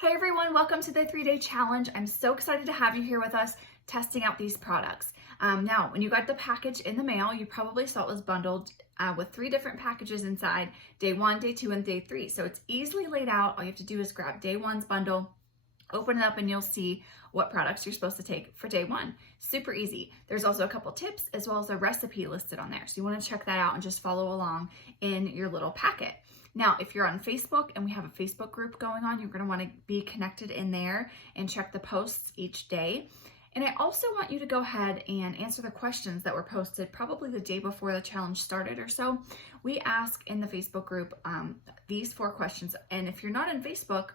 Hey everyone, welcome to the 3-day challenge. I'm so excited to have you here with us testing out these products. Now, when you got the package in the mail, you probably saw it was bundled with 3 different packages inside, day 1, day 2, and day 3. So it's easily laid out. All you have to do is grab day 1's bundle, open it up, and you'll see what products you're supposed to take for day 1. Super easy. There's also a couple tips as well as a recipe listed on there. So you want to check that out and just follow along in your little packet. Now, if you're on Facebook and we have a Facebook group going on, you're going to want to be connected in there and check the posts each day. And I also want you to go ahead and answer the questions that were posted probably the day before the challenge started or so. We ask in the Facebook group these 4 questions. And if you're not in Facebook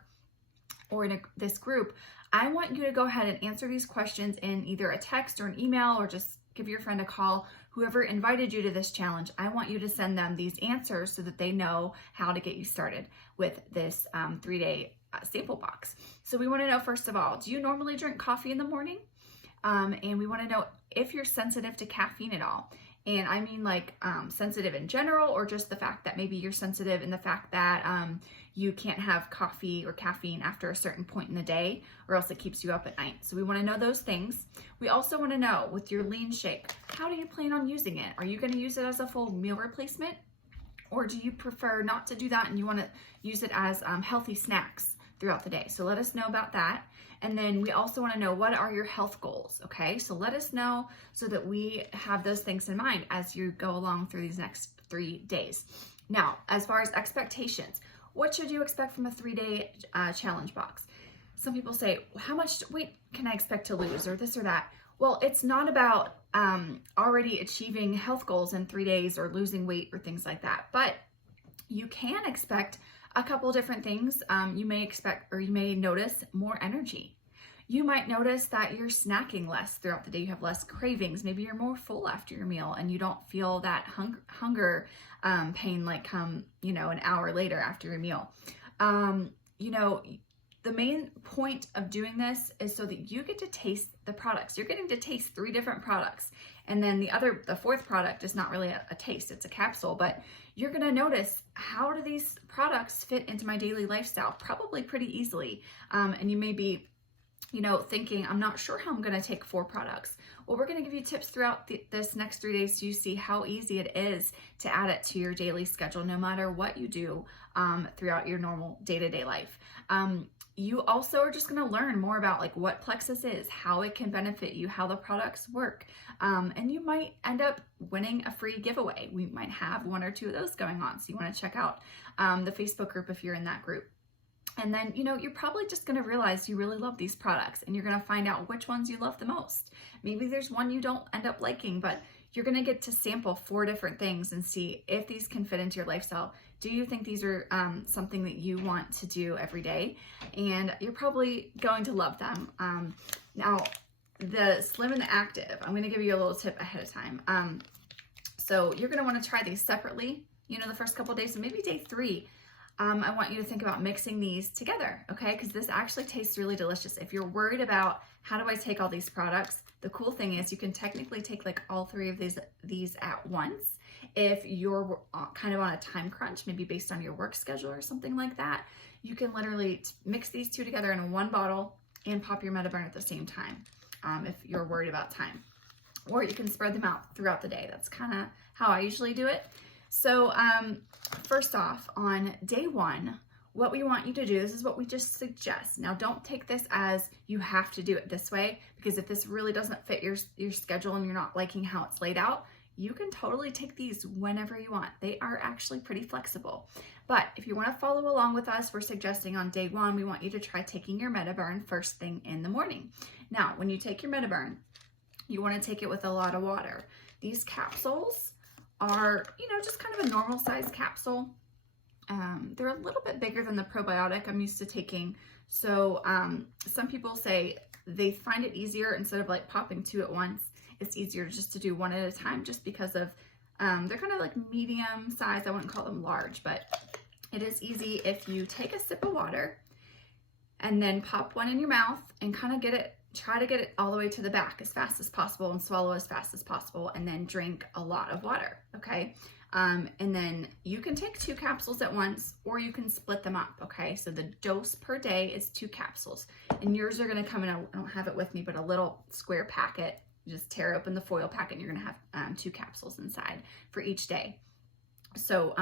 or in this group, I want you to go ahead and answer these questions in either a text or an email, or just give your friend a call. Whoever invited you to this challenge, I want you to send them these answers so that they know how to get you started with this 3-day sample box. So we want to know, first of all, do you normally drink coffee in the morning? And we want to know if you're sensitive to caffeine at all. And I mean like sensitive in general, or just the fact that maybe you're sensitive in the fact that you can't have coffee or caffeine after a certain point in the day, or else it keeps you up at night. So we want to know those things. We also want to know, with your lean shake, how do you plan on using it? Are you going to use it as a full meal replacement? Or do you prefer not to do that and you want to use it as healthy snacks throughout the day? So let us know about that. And then we also want to know, what are your health goals? Okay, so let us know so that we have those things in mind as you go along through these next 3 days. Now, as far as expectations, what should you expect from a 3-day challenge box? Some people say, how much weight can I expect to lose, or this or that? Well, it's not about already achieving health goals in 3 days or losing weight or things like that, but you can expect a couple different things. You may expect, or you may notice, more energy. You might notice that you're snacking less throughout the day. You have less cravings. Maybe you're more full after your meal and you don't feel that hunger pain like come, an hour later after your meal. The main point of doing this is so that you get to taste the products. You're getting to taste 3 different products. And then the 4th product is not really a taste, it's a capsule, but you're gonna notice, how do these products fit into my daily lifestyle? Probably pretty easily. And you may be, thinking, I'm not sure how I'm gonna take 4 products. Well, we're gonna give you tips throughout this next 3 days so you see how easy it is to add it to your daily schedule, no matter what you do throughout your normal day-to-day life. You also are just going to learn more about what Plexus is, how it can benefit you, how the products work. And you might end up winning a free giveaway. We might have 1 or 2 of those going on. So you want to check out the Facebook group if you're in that group. And then, you're probably just going to realize you really love these products, and you're going to find out which ones you love the most. Maybe there's one you don't end up liking, but you're going to get to sample 4 different things and see if these can fit into your lifestyle. Do you think these are something that you want to do every day? And you're probably going to love them. Now, the Slim and the Active, I'm going to give you a little tip ahead of time. So you're going to want to try these separately, the first couple of days, and maybe day 3. I want you to think about mixing these together, okay? Because this actually tastes really delicious. If you're worried about, how do I take all these products? The cool thing is you can technically take all 3 of these at once. If you're kind of on a time crunch, maybe based on your work schedule or something like that, you can literally mix these 2 together in 1 bottle and pop your MetaBurn at the same time if you're worried about time. Or you can spread them out throughout the day. That's kind of how I usually do it. So first off, on day 1, what we want you to do, this is what we just suggest. Now, don't take this as you have to do it this way, because if this really doesn't fit your schedule and you're not liking how it's laid out, you can totally take these whenever you want. They are actually pretty flexible. But if you want to follow along with us, we're suggesting on day 1, we want you to try taking your MetaBurn first thing in the morning. Now, when you take your MetaBurn, you want to take it with a lot of water. These capsules are, just kind of a normal size capsule. They're a little bit bigger than the probiotic I'm used to taking. So some people say they find it easier, instead of popping 2 at once, it's easier just to do 1 at a time, just because of they're kind of medium size. I wouldn't call them large, but it is easy if you take a sip of water and then pop 1 in your mouth and kind of try to get it all the way to the back as fast as possible and swallow as fast as possible, and then drink a lot of water, okay? And then you can take 2 capsules at once, or you can split them up, okay? So the dose per day is 2 capsules. And yours are gonna come in, I don't have it with me, but a little square packet. You just tear open the foil packet and you're gonna have 2 capsules inside for each day. So,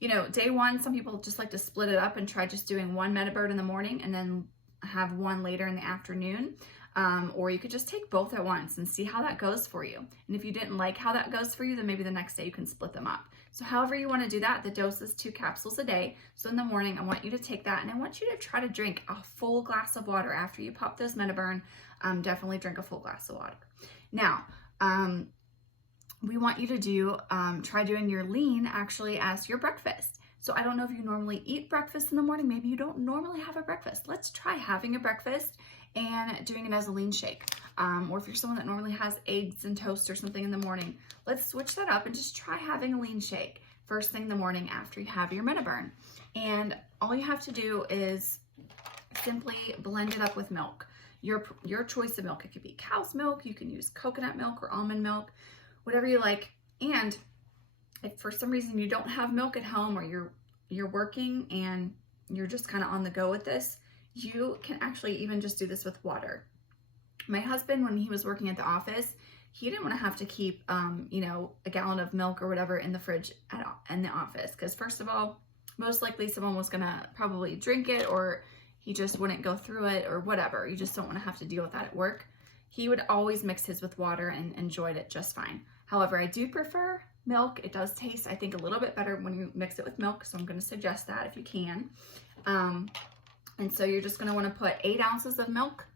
you know, day 1, some people just like to split it up and try just doing 1 MetaBird in the morning and then have 1 later in the afternoon. Or you could just take both at once and see how that goes for you. And if you didn't like how that goes for you, then maybe the next day you can split them up. So however you want to do that, the dose is 2 capsules a day. So in the morning, I want you to take that, and I want you to try to drink a full glass of water after you pop those MetaBurn. Definitely drink a full glass of water. Now, we want you to try doing your lean actually as your breakfast. So I don't know if you normally eat breakfast in the morning. Maybe you don't normally have a breakfast. Let's try having a breakfast and doing it as a lean shake. Or if you're someone that normally has eggs and toast or something in the morning, let's switch that up and just try having a lean shake first thing in the morning after you have your MetaBurn. And all you have to do is simply blend it up with milk. Your choice of milk. It could be cow's milk, you can use coconut milk or almond milk, whatever you like. And if for some reason you don't have milk at home, or you're working and you're just kind of on the go with this, you can actually even just do this with water. My husband, when he was working at the office, he didn't want to have to keep, you know, a gallon of milk or whatever in the fridge in the office. Because first of all, most likely someone was going to probably drink it, or he just wouldn't go through it or whatever. You just don't want to have to deal with that at work. He would always mix his with water and enjoyed it just fine. However, I do prefer milk. It does taste, I think, a little bit better when you mix it with milk. So I'm going to suggest that if you can. And so you're just going to want to put 8 ounces of milk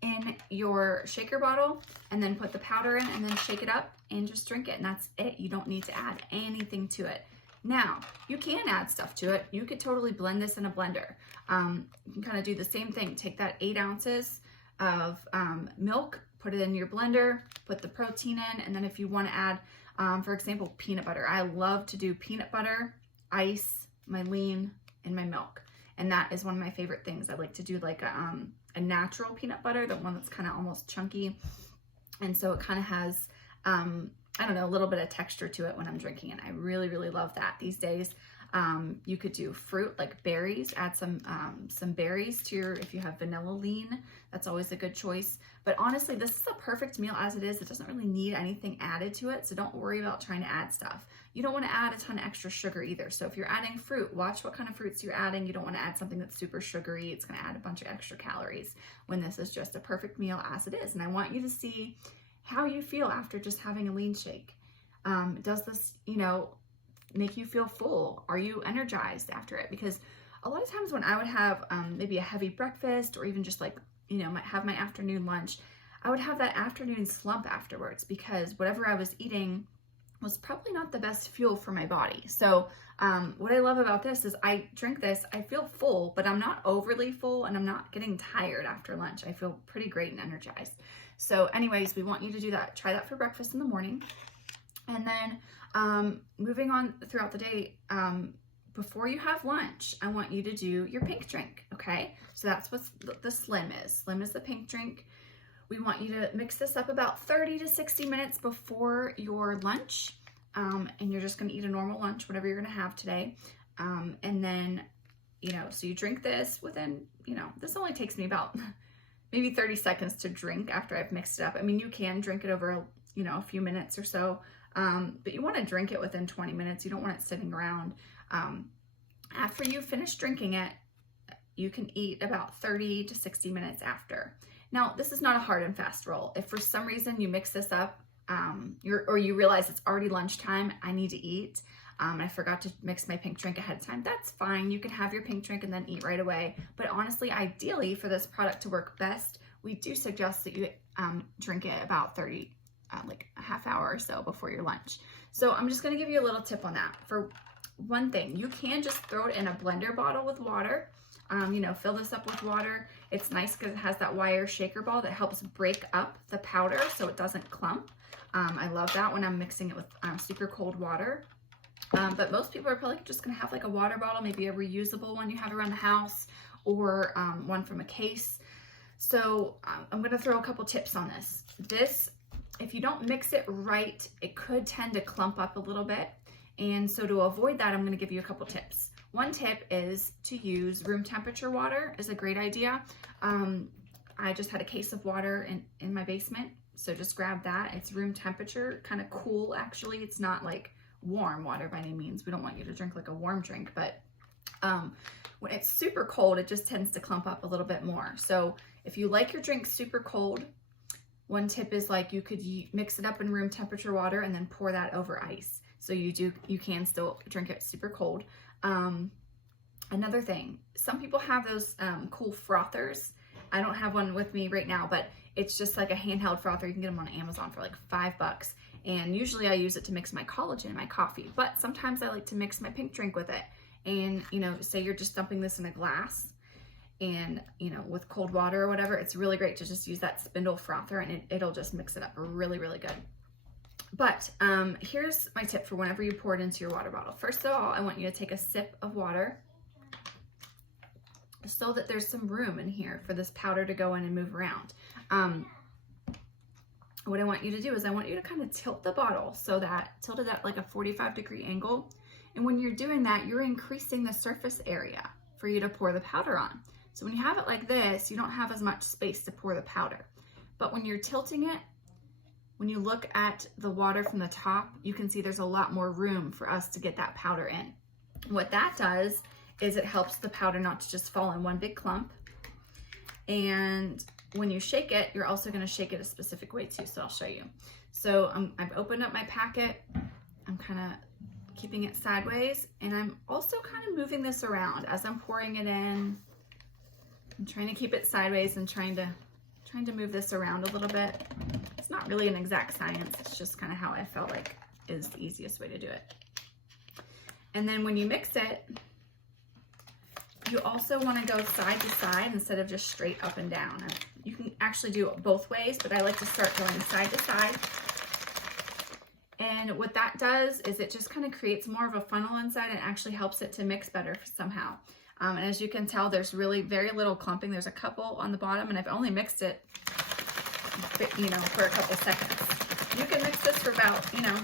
in your shaker bottle, and then put the powder in, and then shake it up and just drink it. And that's it. You don't need to add anything to it. Now, you can add stuff to it. You could totally blend this in a blender. You can kind of do the same thing. Take that 8 ounces of milk, put it in your blender, put the protein in, and then if you want to add, for example, peanut butter. I love to do peanut butter, ice, my lean, and my milk. And that is one of my favorite things. I like to do like a natural peanut butter, the one that's kind of almost chunky. And so it kind of has, I don't know, a little bit of texture to it when I'm drinking it. I really, really love that these days. You could do fruit like berries, add some berries to your, if you have vanilla lean, that's always a good choice. But honestly, this is a perfect meal as it is. It doesn't really need anything added to it. So don't worry about trying to add stuff. You don't want to add a ton of extra sugar either. So if you're adding fruit, watch what kind of fruits you're adding. You don't want to add something that's super sugary. It's going to add a bunch of extra calories when this is just a perfect meal as it is. And I want you to see how you feel after just having a lean shake. Does this, you know, make you feel full? Are you energized after it? Because a lot of times when I would have maybe a heavy breakfast, or even just like, you know, might have my afternoon lunch, I would have that afternoon slump afterwards, because whatever I was eating was probably not the best fuel for my body. So what I love about this is I drink this, I feel full, but I'm not overly full, and I'm not getting tired after lunch. I feel pretty great and energized. So anyways, we want you to do that. Try that for breakfast in the morning. And then moving on throughout the day, before you have lunch, I want you to do your pink drink, okay? So that's what the Slim is. Slim is the pink drink. We want you to mix this up about 30 to 60 minutes before your lunch. And you're just gonna eat a normal lunch, whatever you're gonna have today. And then, you know, so you drink this within, you know, this only takes me about maybe 30 seconds to drink after I've mixed it up. I mean, you can drink it over, you know, a few minutes or so. But you want to drink it within 20 minutes. You don't want it sitting around. After you finish drinking it, you can eat about 30 to 60 minutes after. Now, this is not a hard and fast rule. If for some reason you mix this up, or you realize it's already lunchtime, I need to eat, I forgot to mix my pink drink ahead of time, that's fine. You can have your pink drink and then eat right away. But honestly, ideally for this product to work best, we do suggest that you drink it about 30 like a half hour or so before your lunch. So I'm just going to give you a little tip on that. For one thing, you can just throw it in a blender bottle with water. You know, fill this up with water. It's nice because it has that wire shaker ball that helps break up the powder so it doesn't clump. I love that when I'm mixing it with super cold water. But most people are probably just going to have like a water bottle, maybe a reusable one you have around the house, or one from a case. So I'm going to throw a couple tips on this. If you don't mix it right, it could tend to clump up a little bit. And so to avoid that, I'm going to give you a couple tips. One tip is to use room temperature water is a great idea. I just had a case of water in my basement, so just grab that. It's room temperature, kind of cool actually. It's not like warm water by any means. We don't want you to drink like a warm drink, but when it's super cold, it just tends to clump up a little bit more. So if you like your drink super cold, one tip is like you could mix it up in room temperature water and then pour that over ice. So you can still drink it super cold. Another thing, some people have those cool frothers. I don't have one with me right now, but it's just like a handheld frother. You can get them on Amazon for like $5. And usually I use it to mix my collagen in my coffee, but sometimes I like to mix my pink drink with it. And, you know, say you're just dumping this in a glass and, you know, with cold water or whatever, it's really great to just use that spindle frother and it'll just mix it up really, really good. But here's my tip for whenever you pour it into your water bottle. First of all, I want you to take a sip of water so that there's some room in here for this powder to go in and move around. What I want you to do is I want you to kind of tilt the bottle tilt it at like a 45-degree angle. And when you're doing that, you're increasing the surface area for you to pour the powder on. So when you have it like this, you don't have as much space to pour the powder. But when you're tilting it, when you look at the water from the top, you can see there's a lot more room for us to get that powder in. What that does is it helps the powder not to just fall in one big clump. And when you shake it, you're also going to shake it a specific way too. So I'll show you. So I've opened up my packet. I'm kind of keeping it sideways, and I'm also kind of moving this around as I'm pouring it in. I'm trying to keep it sideways and trying to move this around a little bit. It's not really an exact science. It's just kind of how I felt like is the easiest way to do it. And then when you mix it, you also want to go side to side instead of just straight up and down. You can actually do it both ways, but I like to start going side to side. And what that does is it just kind of creates more of a funnel inside and actually helps it to mix better somehow. And as you can tell, there's really very little clumping. There's a couple on the bottom, and I've only mixed it, you know, for a couple seconds. You can mix this for about, you know,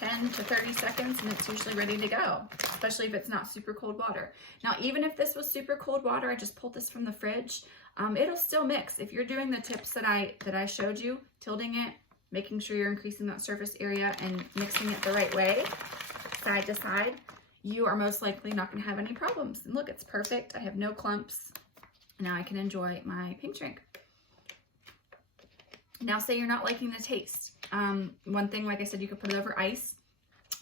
10 to 30 seconds, and it's usually ready to go, especially if it's not super cold water. Now, even if this was super cold water, I just pulled this from the fridge, it'll still mix. If you're doing the tips that I showed you, tilting it, making sure you're increasing that surface area and mixing it the right way, side to side, you are most likely not going to have any problems. And look, it's perfect. I have no clumps. Now I can enjoy my pink drink. Now say you're not liking the taste. One thing, like I said, you could put it over ice.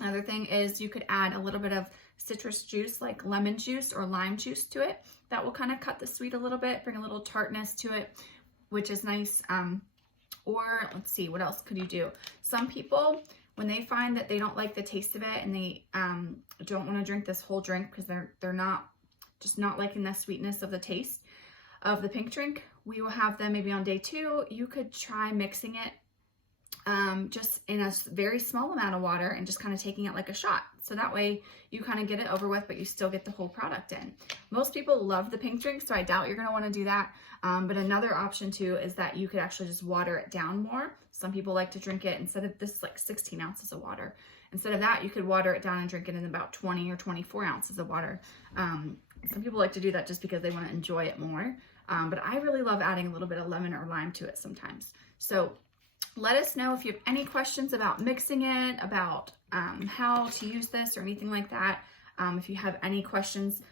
Another thing is you could add a little bit of citrus juice, like lemon juice or lime juice to it. That will kind of cut the sweet a little bit, bring a little tartness to it, which is nice. Or let's see, what else could you do? Some people, when they find that they don't like the taste of it and they don't want to drink this whole drink because they're not liking the sweetness of the taste of the pink drink, we will have them maybe on day 2. You could try mixing it just in a very small amount of water and just kind of taking it like a shot. So that way you kind of get it over with, but you still get the whole product in. Most people love the pink drink, so I doubt you're going to want to do that. But another option too is that you could actually just water it down more. Some people like to drink it instead of, this is like 16 ounces of water. Instead of that, you could water it down and drink it in about 20 or 24 ounces of water. Some people like to do that just because they want to enjoy it more. But I really love adding a little bit of lemon or lime to it sometimes. So let us know if you have any questions about mixing it, about how to use this or anything like that. If you have any questions,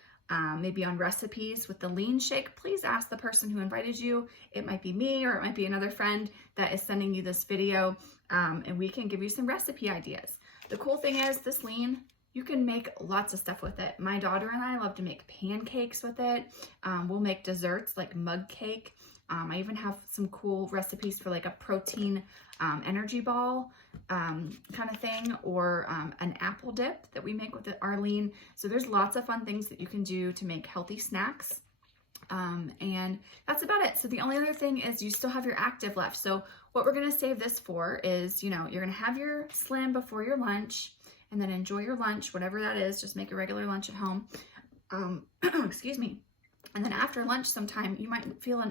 maybe on recipes with the lean shake, please ask the person who invited you. It might be me or it might be another friend that is sending you this video, and we can give you some recipe ideas. The cool thing is this lean, you can make lots of stuff with it. My daughter and I love to make pancakes with it. We'll make desserts like mug cake. I even have some cool recipes for like a protein energy ball kind of thing, or an apple dip that we make with our lean. So there's lots of fun things that you can do to make healthy snacks. And that's about it. So the only other thing is you still have your active left. So what we're going to save this for is, you know, you're going to have your slim before your lunch and then enjoy your lunch, whatever that is. Just make a regular lunch at home. Excuse me. And then after lunch sometime, you might feel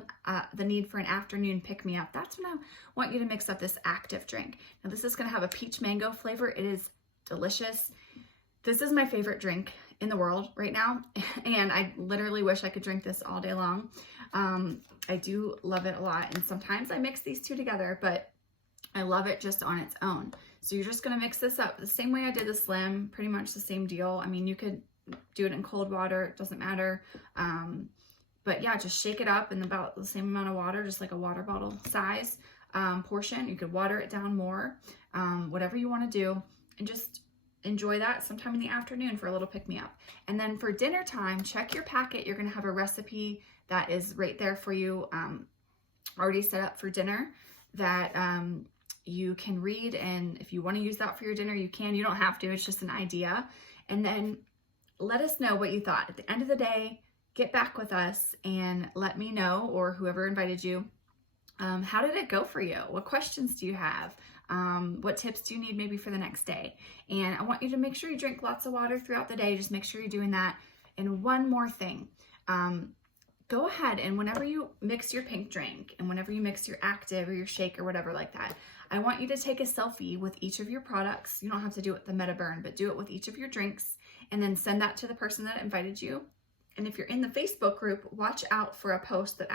the need for an afternoon pick-me-up. That's when I want you to mix up this active drink. Now this is going to have a peach mango flavor. It is delicious. This is my favorite drink in the world right now, and I literally wish I could drink this all day long. I do love it a lot, and sometimes I mix these two together, but I love it just on its own. So you're just gonna mix this up the same way I did the Slim, pretty much the same deal. I mean, you could do it in cold water, it doesn't matter. But yeah, just shake it up in about the same amount of water, just like a water bottle size portion. You could water it down more, whatever you wanna do, and just enjoy that sometime in the afternoon for a little pick-me-up. And then for dinner time, check your packet. You're gonna have a recipe that is right there for you, already set up for dinner, that you can read, and if you wanna use that for your dinner, you can. You don't have to, it's just an idea. And then let us know what you thought. At the end of the day, get back with us and let me know, or whoever invited you, how did it go for you? What questions do you have? What tips do you need maybe for the next day? And I want you to make sure you drink lots of water throughout the day. Just make sure you're doing that. And one more thing, go ahead and whenever you mix your pink drink and whenever you mix your active or your shake or whatever like that, I want you to take a selfie with each of your products. You don't have to do it with the MetaBurn, but do it with each of your drinks and then send that to the person that invited you. And if you're in the Facebook group, watch out for a post that